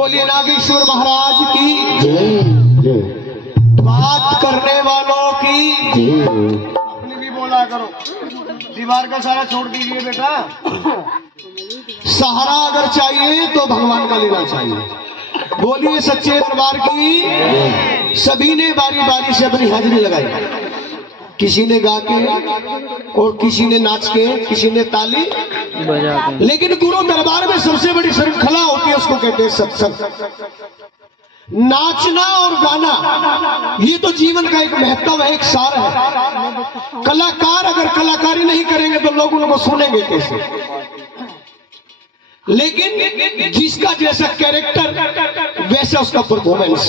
बोलिए नागेश्वर महाराज की, बात करने वालों की अपनी भी बोला करो। दीवार का सारा छोड़ दीजिए बेटा। सहारा अगर चाहिए तो भगवान का लेना चाहिए। बोलिए सच्चे दरबार की। सभी ने बारी बारी से अपनी हाजिरी लगाई। किसी ने गा के और किसी ने नाच के, किसी ने ताली बजा के। लेकिन गुरु दरबार में सबसे बड़ी श्रृंखला होती है, उसको कहते हैं सत्संग। नाचना और गाना ये तो जीवन का एक महत्व है, एक सार है। कलाकार अगर कलाकारी नहीं करेंगे तो लोग उनको सुनेंगे कैसे। लेकिन जिसका जैसा कैरेक्टर वैसा उसका परफॉर्मेंस।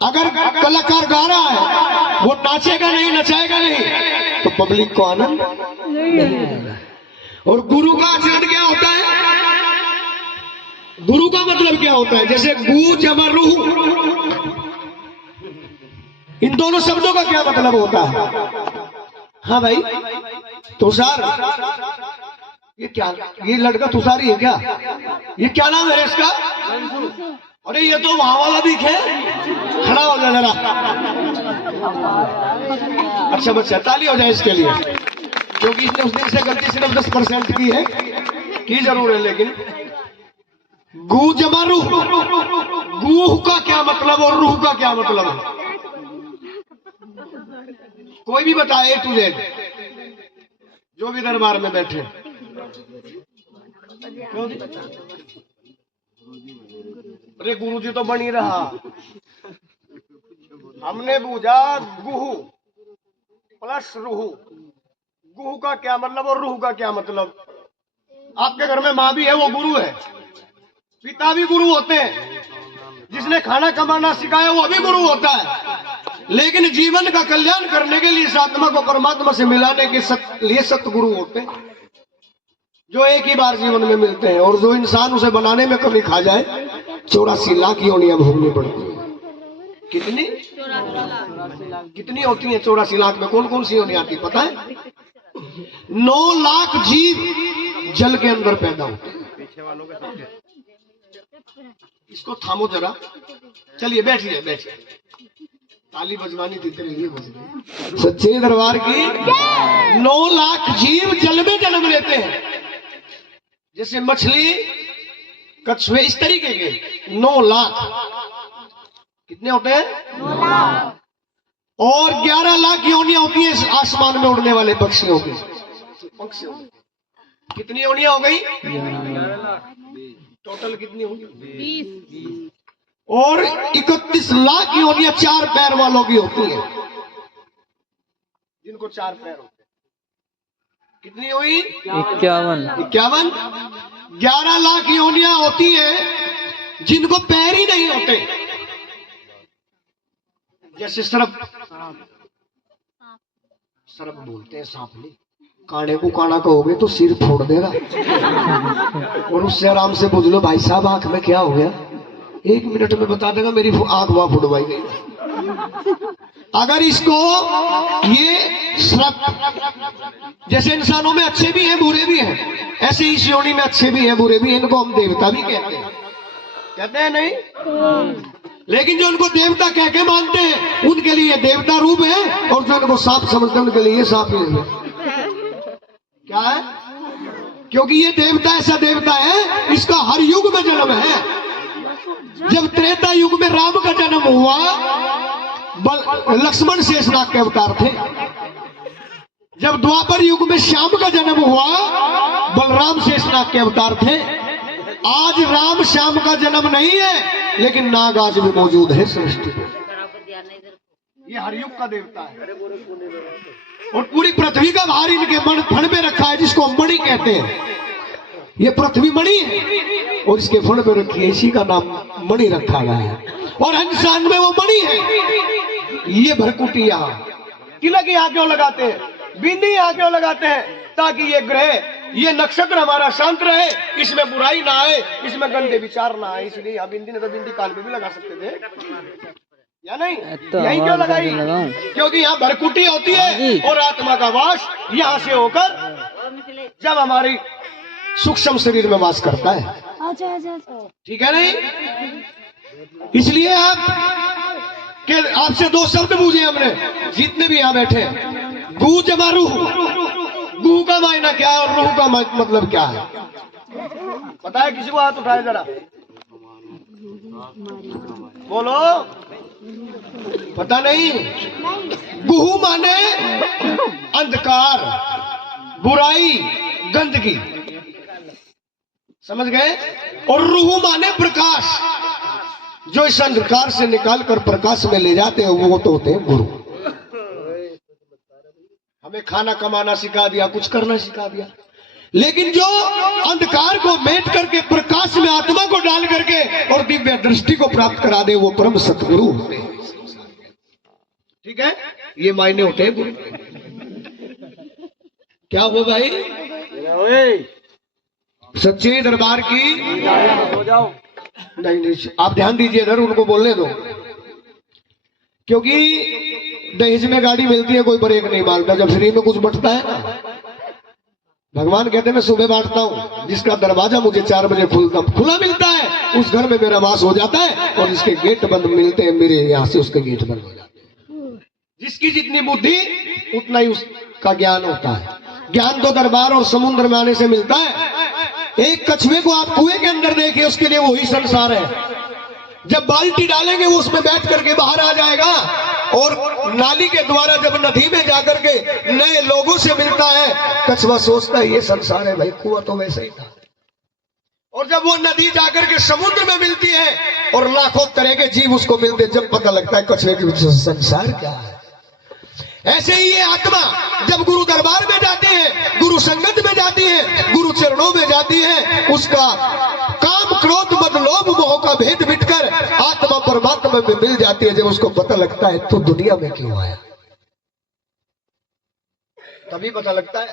अगर कलाकार गा रहा है, वो नाचेगा नहीं, नचाएगा नहीं, तो पब्लिक को आनंद नहीं। और गुरु का आचरण क्या होता है? गुरु का मतलब क्या होता है? जैसे गु जमा रूह, इन दोनों शब्दों का क्या मतलब होता है? हाँ भाई तुषार, ये क्या, ये लड़का तुषार ही है क्या? ये क्या नाम है इसका? अरे ये तो वहां वाला दिखे, खड़ा हो जाए जरा। अच्छा बच्चा, ताली हो जाए इसके लिए, क्योंकि इसने उस दिन से गलती सिर्फ 10% की है, की जरूर है। लेकिन गु जमा रूह, गूह का क्या मतलब और रूह का क्या मतलब है? कोई भी बताए A to Z, जो भी दरबार में बैठे। अरे गुरुजी तो बनी रहा। हमने बूझा गुहू प्लस रूह, गुहू का क्या मतलब और रूह का क्या मतलब? आपके घर में माँ भी है, वो गुरु है। पिता भी गुरु होते हैं। जिसने खाना कमाना सिखाया वो भी गुरु होता है। लेकिन जीवन का कल्याण करने के लिए इस आत्मा को परमात्मा से मिलाने के लिए सतगुरु होते हैं, जो एक ही बार जीवन में मिलते हैं। और जो इंसान उसे बनाने में कमी खा जाए, 84 लाख योनियां भोगनी पड़ती है। कितनी? 84 लाख। कितनी होती है 84 लाख में? कौन कौन सी योनियां आती पता है? 9 लाख जीव जल के अंदर पैदा होते हैं। इसको थामो जरा, चलिए बैठिए बैठिए। ताली बजवानी थी तेरे लिए, बज गई। सच्चे दरबार की। 9 लाख जीव जल में जन्म लेते हैं। जैसे मछली, कछुए, इस तरीके के 9 लाख। कितने होते हैं? 9 लाख। और 11 लाख योनियां होती है आसमान में उड़ने वाले पक्षियों की। कितनी योनियां हो गई? 11 लाख। टोटल कितनी होगी? 20। और 31 लाख योनियां 4 पैर वालों की होती है, जिनको 4 पैर होते हैं। कितनी हुई? 51। 11 लाख योनियां होती है जिनको पैर ही नहीं होते। जैसे सरप बोलते हैं, सांप नहीं। काने को काना कहोगे तो सिर फोड़ देगा। और उससे आराम से पूछ लो, भाई साहब आंख में क्या हो गया? 1 मिनट में बता देगा, मेरी आंख वहां फुटवाई गई। अगर इसको ये जैसे इंसानों में अच्छे भी हैं बुरे भी हैं, ऐसे ही इस योनि में अच्छे भी हैं बुरे भी हैं। इनको हम देवता भी कहते हैं नहीं? लेकिन जो उनको देवता कह के मानते हैं, उनके लिए देवता रूप है। और जो इनको सांप समझते हैं, उनके लिए सांप ही है। क्या है? क्योंकि ये देवता ऐसा देवता है, इसका हर युग में जन्म है। जब त्रेता युग में राम का जन्म हुआ, लक्ष्मण शेषनाग के अवतार थे। जब द्वापर युग में श्याम का जन्म हुआ, बलराम शेषनाग के अवतार थे। आज राम श्याम का जन्म नहीं है, लेकिन नाग आज भी मौजूद है सृष्टि में। ये हर युग का देवता है। और पूरी पृथ्वी का भार इनके फण पे रखा है, जिसको मणि कहते हैं। ये पृथ्वी मणि है और इसके फण पे रखी है, इसी का नाम मणि रखा गया है। और इंसान में वो मणि है। ये भरकुटी यहाँ तिलक यहाँ क्यों लगाते हैं, बिंदी यहाँ क्यों लगाते हैं? ताकि ये ग्रह, ये नक्षत्र हमारा शांत रहे, इसमें बुराई ना आए, इसमें गंदे विचार ना आए। इसलिए यहाँ बिंदी, ने तो बिंदी कान में भी लगा सकते थे या नहीं? तो यही क्यों लगाई? क्योंकि यहाँ भरकुटी होती है और आत्मा का वास यहाँ से होकर जब हमारी सूक्ष्म शरीर में वास करता है। ठीक है नहीं? इसलिए आप कि आपसे दो शब्द पूछे हमने जितने भी यहां बैठे, गू जमा रूह, गू का मायना क्या है और रूह का मतलब क्या है? पता है किसी को? हाथ उठाए जरा, बोलो। पता नहीं? गुहू माने अंधकार, बुराई, गंदगी, समझ गए? और रूह माने प्रकाश, जो इस अंधकार से निकालकर प्रकाश में ले जाते हैं वो तो होते हैं गुरु। हमें खाना कमाना सिखा दिया, कुछ करना सिखा दिया, लेकिन जो अंधकार को मेट करके प्रकाश में आत्मा को डाल करके और दिव्य दृष्टि को प्राप्त करा दे वो परम सतगुरु होते हैं। ठीक है, ये मायने होते हैं गुरु। क्या हो भाई? सच्चे दरबार की हो जाओ। नहीं, आप ध्यान दीजिए इधर, उनको बोलने दो, क्योंकि दहेज में गाड़ी मिलती है कोई ब्रेक नहीं मारता, जब फ्री में कुछ बंटता है ना। भगवान कहते हैं मैं सुबह बांटता हूँ, जिसका दरवाजा मुझे 4 बजे खुला मिलता है उस घर में मेरा वास हो जाता है, और जिसके गेट बंद मिलते हैं मेरे यहाँ से उसके गेट बंद हो जाते हैं। जिसकी जितनी बुद्धि उतना ही उसका ज्ञान होता है। ज्ञान तो दरबार और समुद्र में आने से मिलता है। एक कछुए को आप कुएं के अंदर देखिए, उसके लिए वही संसार है। जब बाल्टी डालेंगे वो उसमें बैठ करके बाहर आ जाएगा, और नाली के द्वारा जब नदी में जाकर के नए लोगों से मिलता है, कछुआ सोचता है ये संसार है भाई, कुआं तो वैसे ही था। और जब वो नदी जाकर के समुद्र में मिलती है और लाखों तरह के जीव उसको मिलते, जब पता लगता है कछुए के पीछे संसार क्या है। ऐसे ही ये आत्मा जब गुरु दरबार में जाती है, गुरु संगत में जाती है, गुरु चरणों में जाती है, उसका काम क्रोध मद लोभ मोह का भेद मिटकर आत्मा परमात्मा में मिल जाती है। जब उसको पता लगता है तो दुनिया में क्यों आया, तभी पता लगता है।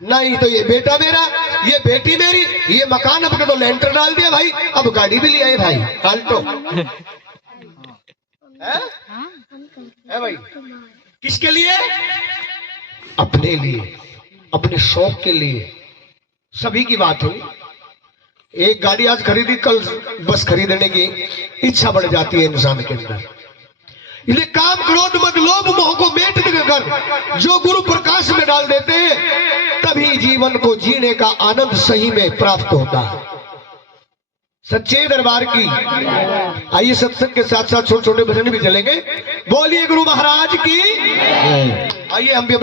नहीं तो ये बेटा मेरा, ये बेटी मेरी, ये मकान अब तो लेंटर डाल दिया भाई, अब गाड़ी भी ले आए भाई आल्टो है भाई। किसके लिए? अपने लिए, अपने शौक के लिए। सभी की बात है। एक गाड़ी आज खरीदी, कल बस खरीदने की इच्छा बढ़ जाती है इंसान के अंदर। इसलिए काम क्रोध मद लोभ मोह को मेट कर जो गुरु प्रकाश में डाल देते हैं, तभी जीवन को जीने का आनंद सही में प्राप्त होता है। सच्चे दरबार की। आइए सत्संग के साथ साथ छोटे छोटे भजन भी चलेंगे। बोलिए गुरु महाराज की। आइए हम भी